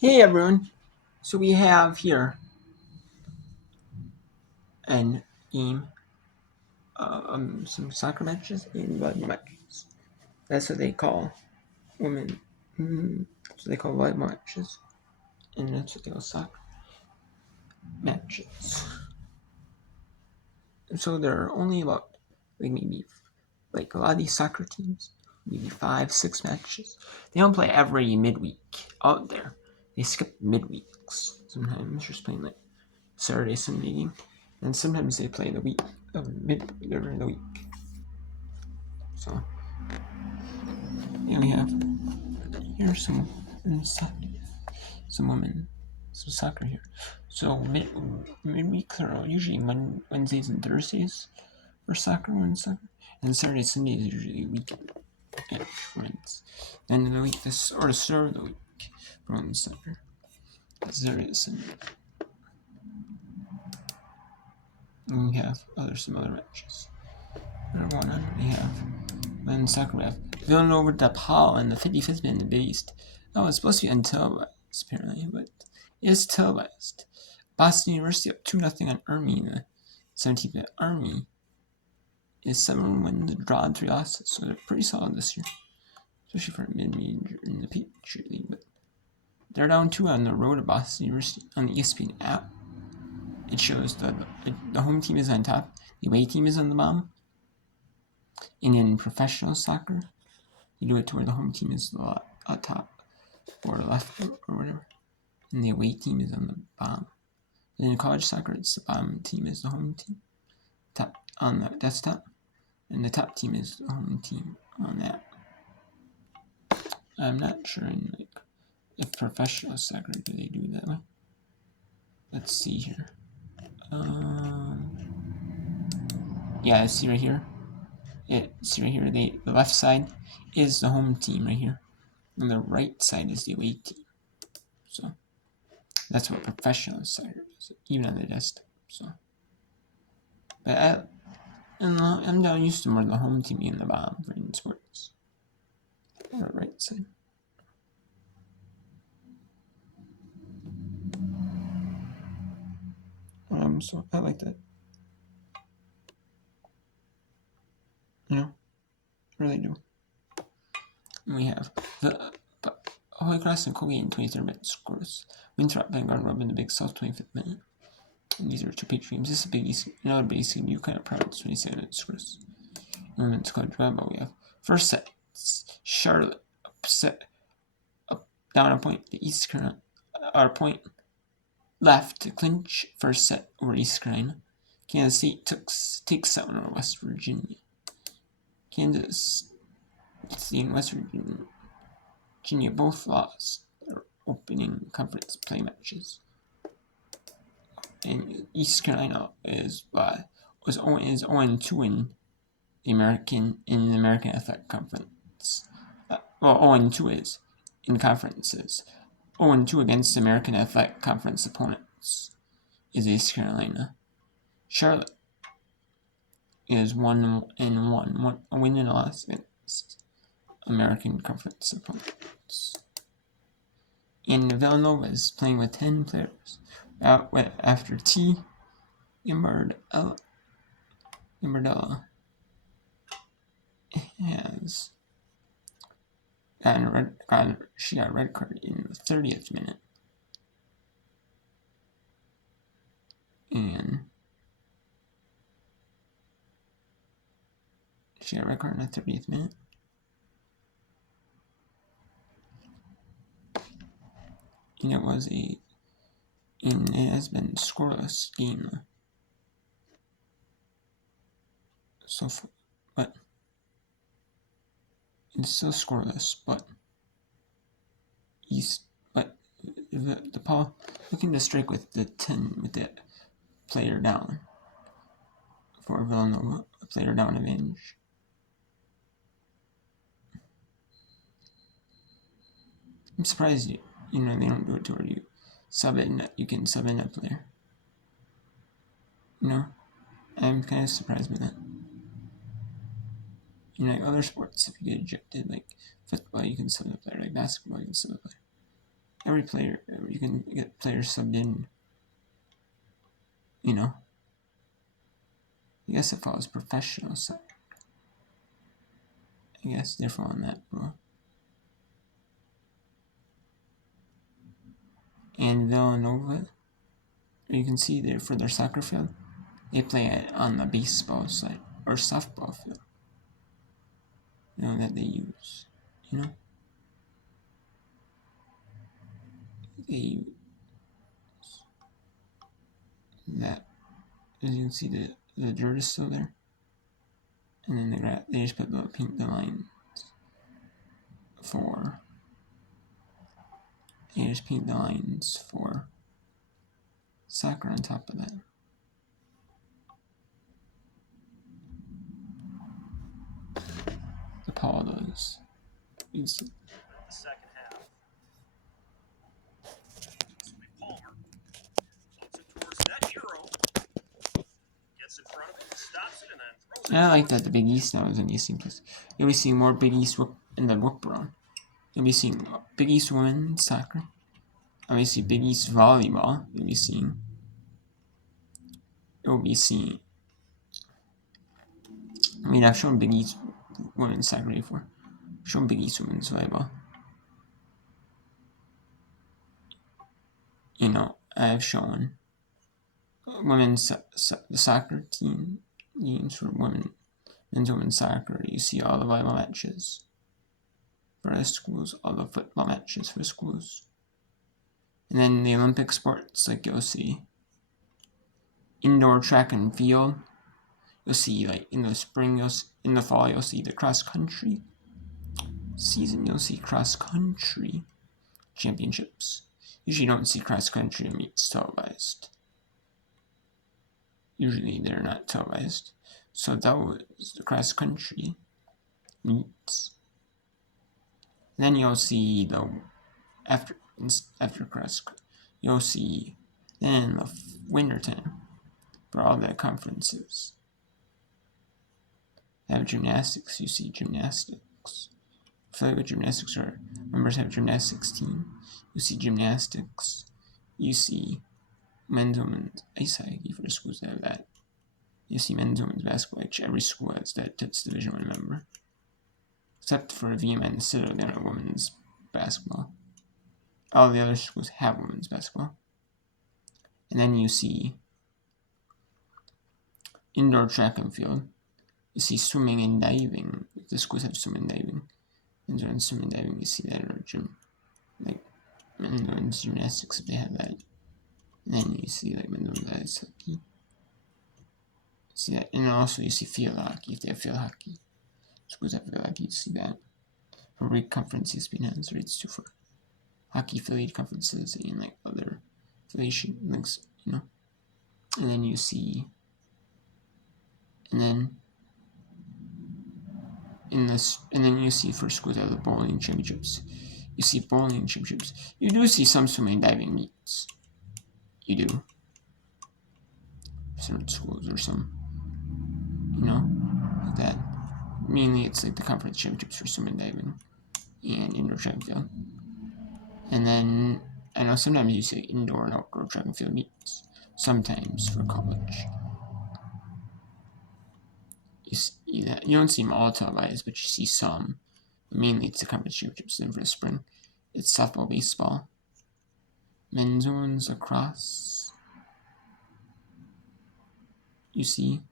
Hey everyone, so we have here an game, some soccer matches and volleyball matches. That's what they call women. That's what they call volleyball matches, and that's what they call soccer matches. And so there are only about maybe a lot of these soccer teams, maybe 5, 6 matches. They don't play every midweek out there. They skip midweeks. Sometimes just playing like Saturday, Sunday game, and sometimes they play the week during the week. So yeah, we have here's some women, some soccer here. So midweek are usually Wednesdays and Thursdays for soccer, and Saturday, Sunday is usually weekend for men's. End of the week, the start of the week for women's soccer. Saturday, Sunday. And we have some other matches. Number one, we have men's soccer. We have Villanova DePaul in the 55th minute of the East. Oh, it's supposed to be untelevised, apparently, but it is televised. Boston University up 2-0 on Army in the 17th minute. Army is 7 wins, draw, and 3 losses, so they're pretty solid this year, especially for a mid-major in the Patriot League. But they're down 2 on the road to Boston University on the ESPN app. It shows the home team is on top, the away team is on the bottom. And in professional soccer, you do it to where the home team is top or left or whatever, and the away team is on the bottom. And in college soccer, it's the bottom team is the home team, top on the desktop, and the top team is the home team on that. I'm not sure if professional soccer do they do that way. Let's see here. Yeah, see right here. The left side is the home team right here, and the right side is the away team. So that's what professional soccer is, even on the desktop. So, but I'm not used to more the home team being the bottom for in sports. On the right side. So I like that. I really do. And we have the Holy Cross and Kobe in 23rd minute scores. Winthrop Vanguard Rub in the Big South 25th minute. And these are 2 Patriot games. This is another Big East game. You kind of proud 27 minute scores. Women's college volleyball. We have first set. Charlotte upset up down a point. The East Carolina point left to clinch first set over East Carolina. Kansas State takes that one over West Virginia. Kansas State and West Virginia both lost their opening conference play matches. And East Carolina is 0-2 in the American Athletic Conference. 0-2 is in conferences. 0-2 against American Athletic Conference opponents is East Carolina. Charlotte is 1-1, a win and a loss against American Conference opponents. And Villanova is playing with 10 players. After T. Gambardella has she got a red card in the 30th minute. And she got a red card in the 30th minute. And it has been scoreless game so far, but it's still scoreless. But the Paul looking to strike with the 10 with the player down for Villanova, a player down advantage. I'm surprised they don't do it to where you can sub in a player. I'm kind of surprised by that. Other sports, if you get ejected, like football, you can sub a player. Like basketball, you can sub a player. every player, you can get players subbed in, you know. I guess if I was professional, so I guess different on that, bro. And Villanova, you can see there for their soccer field, they play it on the baseball side or softball field, you know, that they use, you know. They use that, as you can see, the dirt is still there, and then they just put the lines for. They just paint the lines for soccer on top of that. The Paul does. You can see. The second half. Palmer floats it towards that hero. Gets in front of it, stops it, and then throws it. I like that the Big East now is an East because you'll be seeing more Big East in the Brook Brown. You'll be seeing Big East women's soccer. Obviously, Big East volleyball. You'll be seeing. You'll be seeing. I mean, I've shown Big East women's soccer before. I've shown Big East women's volleyball. You know, I've shown women's the soccer teams for women, men's and women's soccer. You see all the volleyball matches for the schools, all the football matches for schools. And then the Olympic sports, like you'll see indoor track and field. You'll see, like, in the spring, in the fall, you'll see the cross country season. You'll see cross country championships. Usually, you don't see cross country meets televised. Usually, they're not televised. So that was the cross country meets. And then you'll see the after cross. You'll see then in the winter time for all the conferences. Have gymnastics. You see gymnastics. I feel like what gymnastics are. Members have gymnastics team. You see gymnastics. You see men's and women's ice hockey for the schools that have that. You see men's and women's basketball, which every school has that. That's Division 1 member. Except for VMN and Citadel, they don't have women's basketball. All the other schools have women's basketball. And then you see indoor track and field. You see swimming and diving. The schools have swimming and diving. And during swimming and diving, you see that or gym, like men's gymnastics if they have that. And then you see like men's ice hockey. See that, and also you see field hockey if they have field hockey. Schools have field hockey. You see that. For REIT conference, ESPN has rates too for hockey affiliate conferences and like other affiliation links, you know. And then you see, and then you see for schools that have the bowling championships. You see bowling championships. You do see some swimming and diving meets. You do. Certain schools or some, you know, like that. Mainly it's like the conference championships for swimming and diving and indoor track and field. And then I know sometimes you see indoor and outdoor track and field meets. Sometimes for college. You see that. You don't see them all televised, but you see some. Mainly it's the conference championships. Then for the spring, it's softball, baseball, men's and women's lacrosse. You see.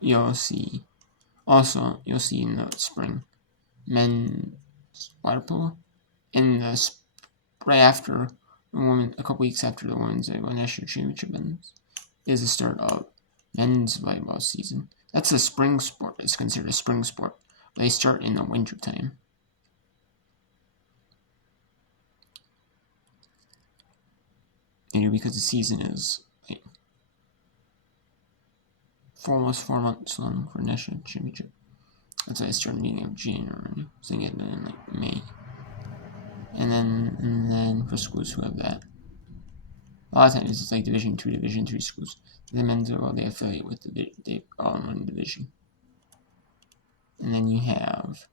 You'll see in the spring men's water polo. In the right after a couple weeks after the women's national championship ends, is the start of men's volleyball season. That's a spring sport. It's considered a spring sport. They start in the winter time. Because the season is like almost 4 months long for national championship. That's why I started in the beginning of January. So they get done in like May. And then for schools who have that, a lot of times it's like Division 2, Division 3 schools. The men's they affiliate with they all in one division. And then you have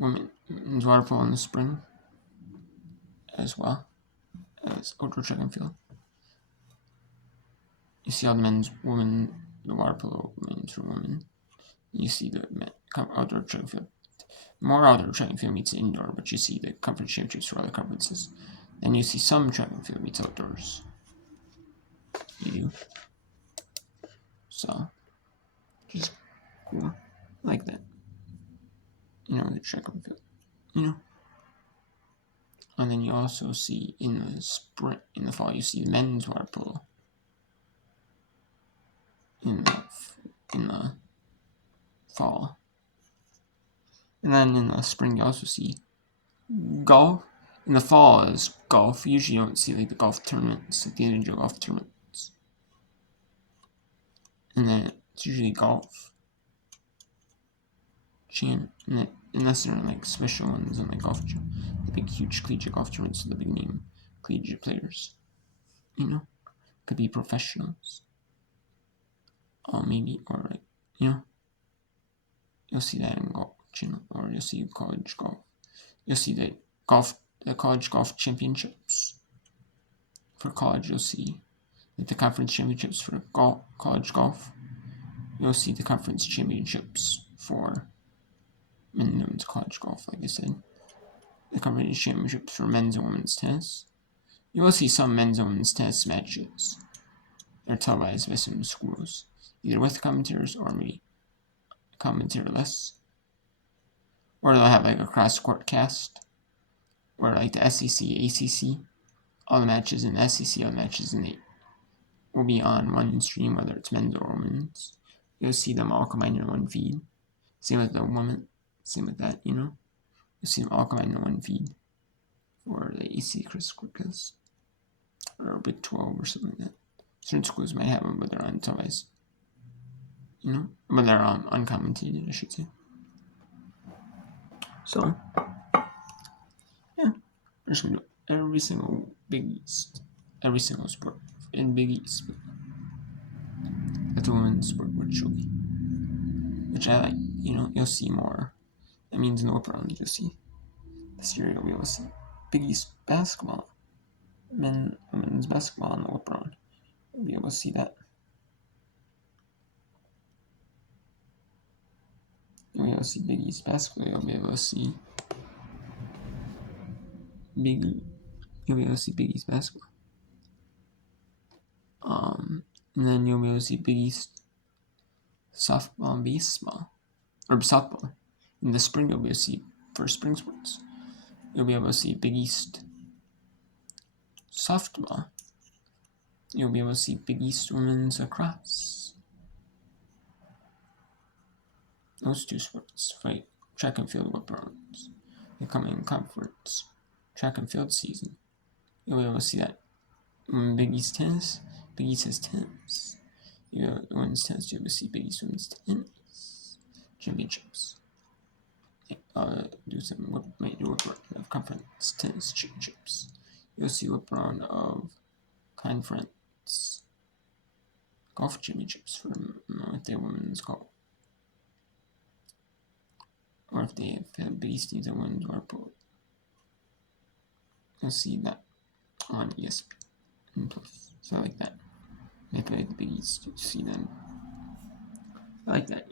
women's water polo in the spring, as well as outdoor track and field. You see all the the water polo men's for women. You see the outdoor track and field. More outdoor track and field meets indoor, but you see the conference championships for other conferences. Then you see some track and field meets outdoors. You do. So, just cool. Like that. The track and field. And then you also see in the fall, you see men's water polo. In the fall. And then in the spring, you also see golf. In the fall is golf. Usually you don't see the golf tournaments, the individual golf tournaments. And then it's usually golf. Unless they're special ones on golf, the big huge collegiate golf tournaments with the big name collegiate players. Could be professionals. Maybe, or you'll see that in golf channel, or you'll see college golf. You'll see the college golf championships. For college, you'll see the conference championships for college golf. You'll see the conference championships for men's and women's college golf, like I said. The conference championships for men's and women's tennis. You will see some men's and women's tennis matches. They're televised by some schools, either with commentators or maybe commentatorless. Or they'll have a cross-court cast, where the SEC, ACC, all the matches in the SEC, all the matches in the will be on one stream, whether it's men's or women's. You'll see them all combined in one feed. Same with the women. Same with that, You'll see them all combined in one feed for the AC cross-court cast. Or Big 12 or something like that. Certain schools might have them, but they're on televised. But they're uncommented, I should say. So, yeah, we're just gonna do every single Big East, every single sport in Big East. That's a women's sport virtually, which I like. You'll see more. That means in the whip round, you'll see this year you'll be able to see Big East basketball, women's basketball in the whip round. You'll be able to see that. You'll be able to see Big East basketball. You'll be able to see Big East basketball. And then you'll be able to see Big East softball and baseball, or softball. In the spring, you'll be able to see for spring sports. You'll be able to see Big East softball. You'll be able to see Big East women's lacrosse. Those two sports fight track and field whip rounds. The coming conference track and field season. You'll be able to see that. Big East tennis. Big East has tennis. Women's tennis. You'll be able to see Big East women's tennis championships. Do some whip round of conference tennis championships. You'll see whip round of conference golf championships for if they women's golf, or if they have Big East teams and women's water polo. You'll see that on ESPN Plus. So I like that. They play the Big East. You see them. I like that.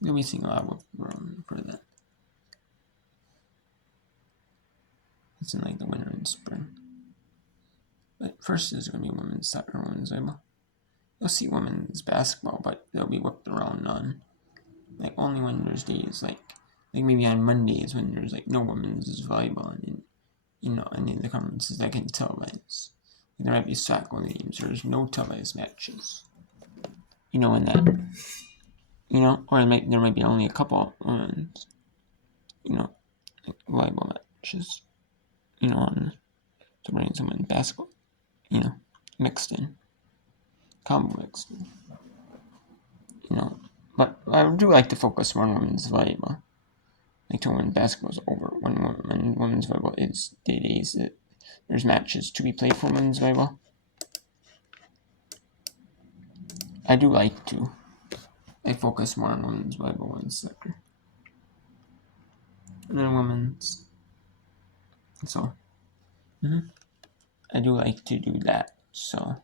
You'll be seeing a lot of whip round for that. It's in the winter and spring. But first is going to be women's soccer, women's volleyball. You'll see women's basketball, but they'll be whipped around on only when there's days maybe on Mondays when there's no women's volleyball and any of the conferences that can televise. There might be soccer games. There's no televised matches. In that. Or there might be only a couple women's, volleyball matches. On to bring someone basketball. Mixed in. Combo mixed in. But I do like to focus more on women's volleyball. When basketball is over, when women's volleyball is the days that there's matches to be played for women's volleyball. I do like to. I focus more on women's volleyball and soccer. And then women's. So, I do like to do that. So.